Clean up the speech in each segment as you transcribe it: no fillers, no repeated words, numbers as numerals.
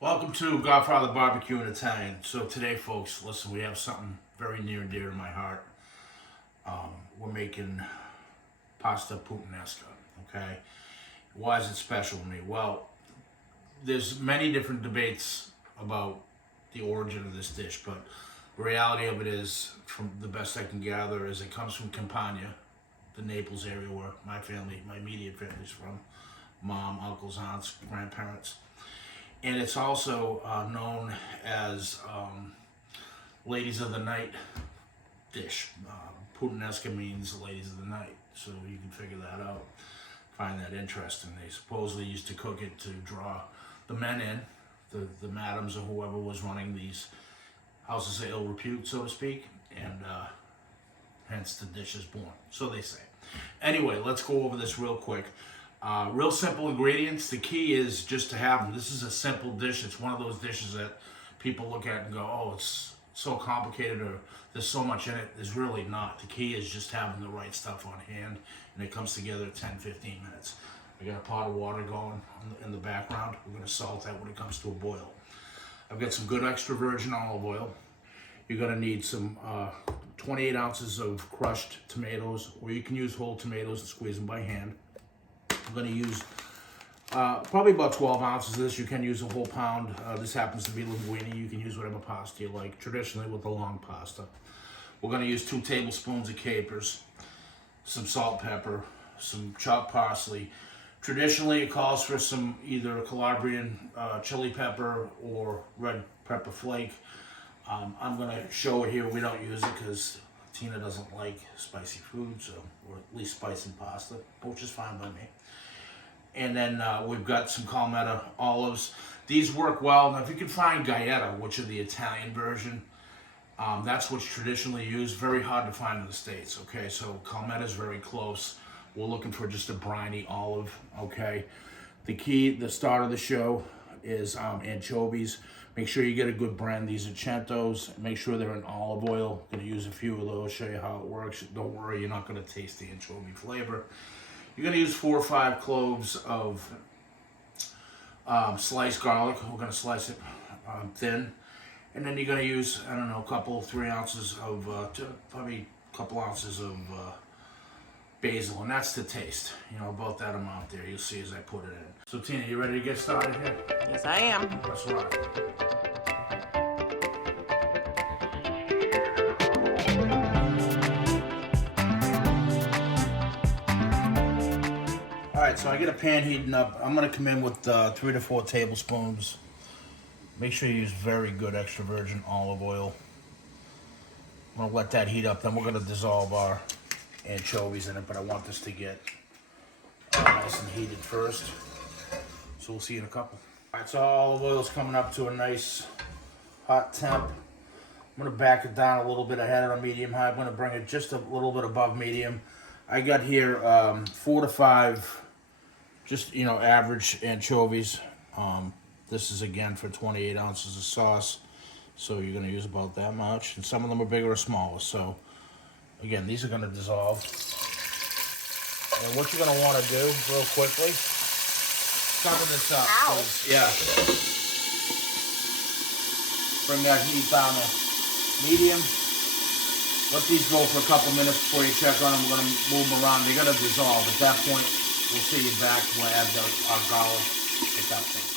Welcome to Godfather Barbecue and Italian. So today, folks, listen, we have something very near and dear to my heart. We're making pasta Puttanesca, okay? Why is it special to me? Well, there's many different debates about the origin of this dish, but the reality of it is, from the best I can gather, is it comes from Campania, the Naples area where my family, my immediate family's from. Mom, uncles, aunts, grandparents. And it's also known as Ladies of the Night dish. Puttanesca means Ladies of the Night, so you can figure that out. Find that interesting. They supposedly used to cook it to draw the men in, the madams or whoever was running these houses of ill repute, so to speak, and hence the dish is born, so they say. Anyway, let's go over this real quick. Real simple ingredients. The key is just to have them. This is a simple dish. It's one of those dishes that people look at and go, oh, it's so complicated, or there's so much in it. There's really not. The key is just having the right stuff on hand, and it comes together in 10-15 minutes. I got a pot of water going in the background. We're going to salt that when it comes to a boil. I've got some good extra virgin olive oil. You're going to need some 28 ounces of crushed tomatoes, or you can use whole tomatoes and squeeze them by hand. I'm going to use probably about 12 ounces of this. You can use a whole pound. This happens to be linguine. You can use whatever pasta you like, traditionally with the long pasta. We're going to use 2 tablespoons of capers, some salt, pepper, some chopped parsley. Traditionally, it calls for some either Calabrian chili pepper or red pepper flake. I'm going to show it here. We don't use it because Tina doesn't like spicy food, so, or at least spicy pasta, which is fine by me. And then we've got some Palmetto olives. These work well. Now, if you can find Gaeta, which are the Italian version, that's what's traditionally used. Very hard to find in the States, okay? So Palmetto is very close. We're looking for just a briny olive, okay? The key, the start of the show, is anchovies. Make sure you get a good brand. These are Centos. Make sure they're in olive oil. I'm going to use a few of those, show you how it works. Don't worry, you're not going to taste the anchovy flavor. You're going to use 4 or 5 cloves of sliced garlic. We're going to slice it thin. And then you're going to use, I don't know, a couple, 3 ounces of, probably a couple ounces of basil. And that's the taste, you know, about that amount there. You'll see as I put it in. So Tina, you ready to get started here? Yes, I am. Let's rock. Alright, so I get a pan heating up. I'm going to come in with 3 to 4 tablespoons. Make sure you use very good extra virgin olive oil. I'm going to let that heat up. Then we're going to dissolve our anchovies in it, but I want this to get nice and heated first. So we'll see you in a couple. Alright, so olive oil's coming up to a nice hot temp. I'm going to back it down a little bit. I had it on medium-high. I'm going to bring it just a little bit above medium. I got here 4 to 5 just, you know, average anchovies. This is, again, for 28 ounces of sauce. So you're going to use about that much. And some of them are bigger or smaller. So, again, these are going to dissolve. And what you're going to want to do, real quickly, cover this up. Yeah. Bring that heat down to medium. Let these go for a couple minutes before you check on them. We're going to move them around. They're going to dissolve. At that point, we'll see you back. We'll add our garlic at that point.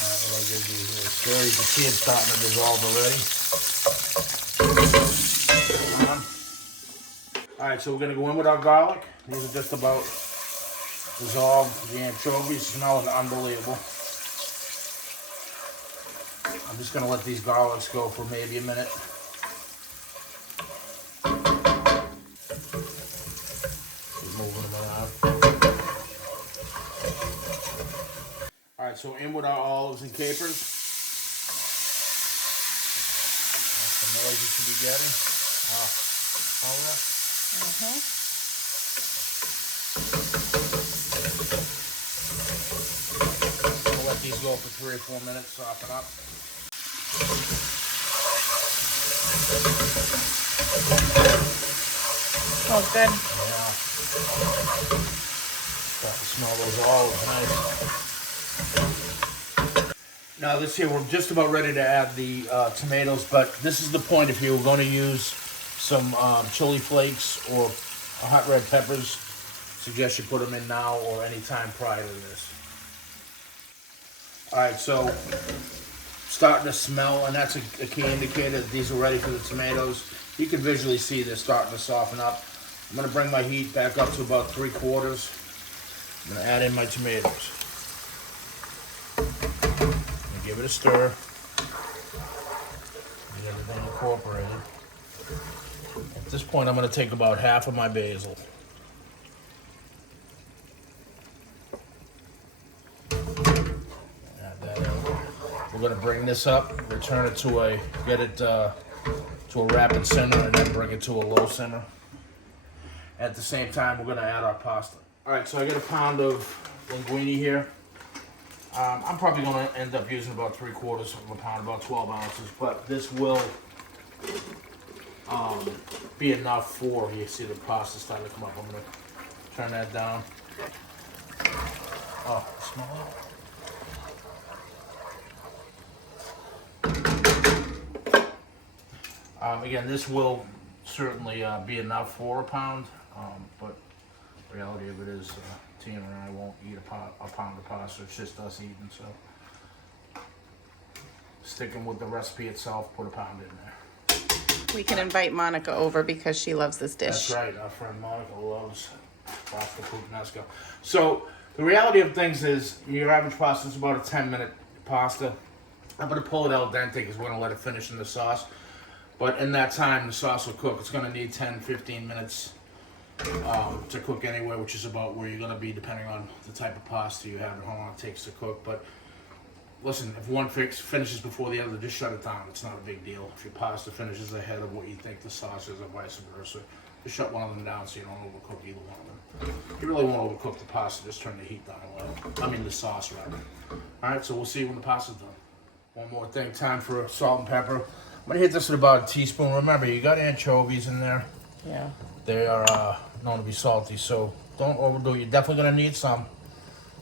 Alright, I'll give you a stir. You can see it starting to dissolve already. Alright, so we're going to go in with our garlic. These are just about dissolved. The anchovies smell unbelievable. I'm just going to let these garlics go for maybe a minute. Moving them around. Alright, so in with our olives and capers. That's the noise you should be getting. All that. We'll let these go for 3 or 4 minutes, soften up. Smells good. Yeah. Starting to smell those olives, nice. Now this here, we're just about ready to add the tomatoes, but this is the point. If you were going to use some chili flakes or hot red peppers, suggest you put them in now or any time prior to this. All right, so starting to smell, and that's a key indicator that these are ready for the tomatoes. You can visually see they're starting to soften up. I'm going to bring my heat back up to about 3/4. I'm going to add in my tomatoes. Give it a stir. Get everything incorporated. At this point, I'm going to take about half of my basil. Add that in. We're going to bring this up, return it to get it to a rapid simmer, and then bring it to a low simmer. At the same time, we're going to add our pasta. All right, so I got a pound of linguine here. I'm probably going to end up using about 3/4 of a pound, about 12 ounces, but this will be enough for, you see the pasta starting to come up. I'm going to turn that down. Oh, smell it. Again, this will certainly be enough for a pound, but the reality of it is Tina and I won't eat a pound of pasta. It's just us eating, so sticking with the recipe itself, put a pound in there. We can invite Monica over because she loves this dish. That's right. Our friend Monica loves pasta puttanesca. So the reality of things is your average pasta is about a 10-minute pasta. I'm going to pull it al dente because we're going to let it finish in the sauce. But in that time, the sauce will cook. It's going to need 10-15 minutes to cook anyway, which is about where you're going to be depending on the type of pasta you have and how long it takes to cook. But listen, if one finishes before the other, just shut it down. It's not a big deal. If your pasta finishes ahead of what you think the sauce is or vice versa, just shut one of them down so you don't overcook either one of them. If you really want to overcook the pasta, just turn the heat down a little. I mean the sauce rather. Alright, so we'll see when the pasta's done. One more thing, time for salt and pepper. I'm going to hit this at about a teaspoon. Remember, you got anchovies in there. Yeah. They are known to be salty, so don't overdo it. You're definitely going to need some.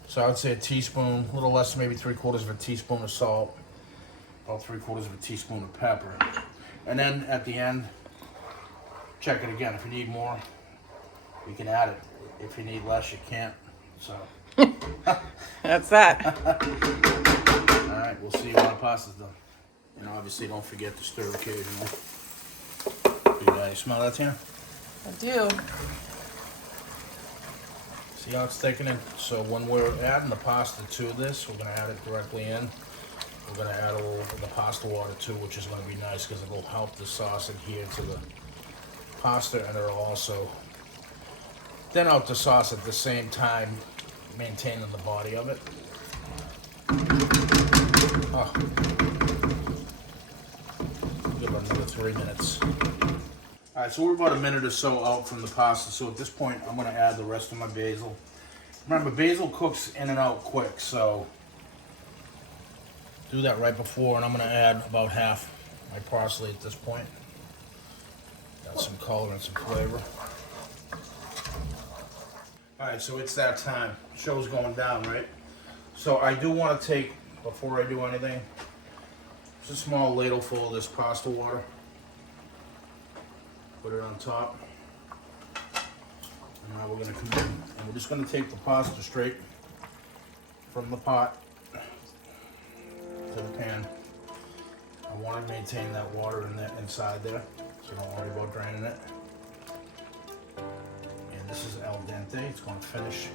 So I would say a teaspoon, a little less, maybe 3/4 of a teaspoon of salt, about 3/4 of a teaspoon of pepper. And then at the end, check it again. If you need more, you can add it. If you need less, you can't. So That's that. all right, we'll see you when the pasta's done. And obviously, don't forget to stir occasionally. You smell that, Tina? I do. See how it's thickening? So when we're adding the pasta to this, we're going to add it directly in. We're going to add a little of the pasta water too, which is going to be nice because it will help the sauce adhere to the pasta, and it'll also thin out the sauce at the same time, maintaining the body of it. Oh. Give it another 3 minutes. All right, so we're about a minute or so out from the pasta. So at this point, I'm going to add the rest of my basil. Remember, basil cooks in and out quick, so do that right before. And I'm going to add about half my parsley at this point. Got some color and some flavor. All right, so it's that time. Show's going down, right? So I do want to take, before I do anything, just a small ladle full of this pasta water. Put it on top. And now we're going to come in and we're just going to take the pasta straight from the pot to the pan. I want to maintain that water inside there, so don't worry about draining it. And this is al dente. It's going to finish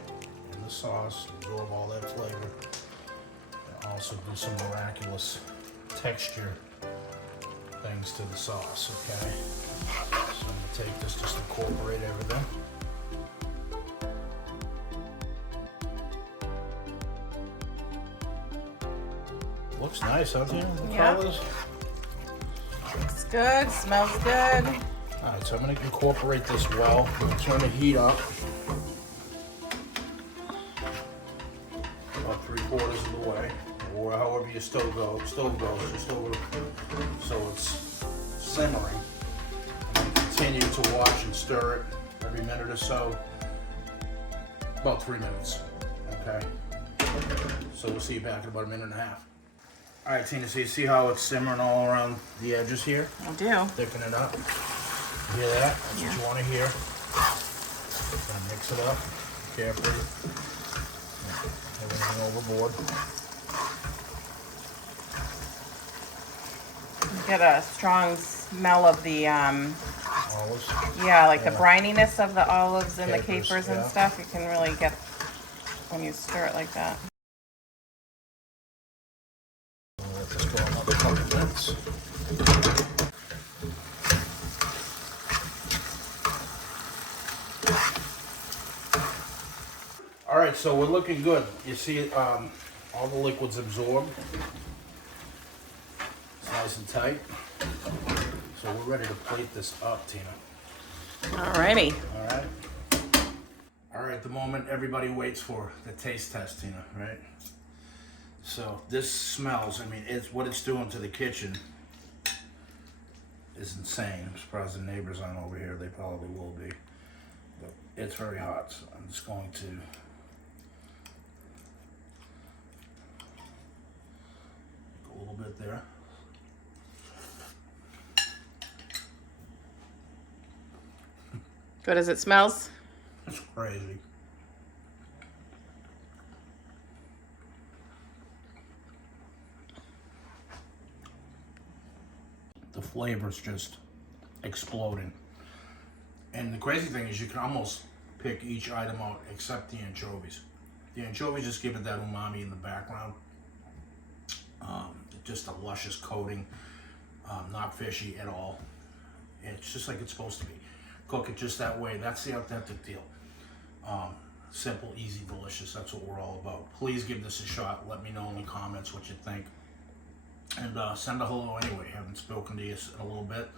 in the sauce, absorb all that flavor, and also do some miraculous texture things to the sauce, okay? So I'm going to take this, just incorporate everything. Looks nice, huh, Tina? The Yeah. colors. Looks good. Smells good. Alright, so I'm going to incorporate this well. I'm going to turn the heat up. About 3/4 of the way. Or however your stove goes, just over, so it's simmering. And then continue to watch and stir it every minute or so. About 3 minutes, okay? So we'll see you back in about a minute and a half. All right, Tina, so you see how it's simmering all around the edges here? I do. Thicken it up. You hear that? That's what you want to hear. Gonna mix it up carefully. Everything overboard. You get a strong smell of the Olives. yeah, like the brininess of the olives and the Capers, capers and yeah. stuff. You can really get when you stir it like that. Let this go another couple minutes. All right, so we're looking good. You see, all the liquids absorbed. It's nice and tight. So we're ready to plate this up, Tina. Alrighty. All right. All right. The moment everybody waits for the taste test, Tina. Right. So this smells. I mean, it's what it's doing to the kitchen is insane. I'm surprised the neighbors aren't over here. They probably will be. But it's very hot. So I'm just going to. A little bit there. Good as it smells. That's crazy. The flavor's just exploding. And the crazy thing is you can almost pick each item out except the anchovies. The anchovies just give it that umami in the background. Just a luscious coating, not fishy at all. It's just like it's supposed to be. Cook it just that way. That's the authentic deal. Simple, easy, delicious. That's what we're all about. Please give this a shot. Let me know in the comments what you think. And send a hello anyway. Haven't spoken to you in a little bit.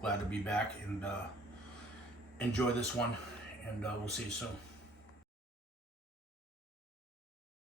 Glad to be back. And enjoy this one. And we'll see you soon.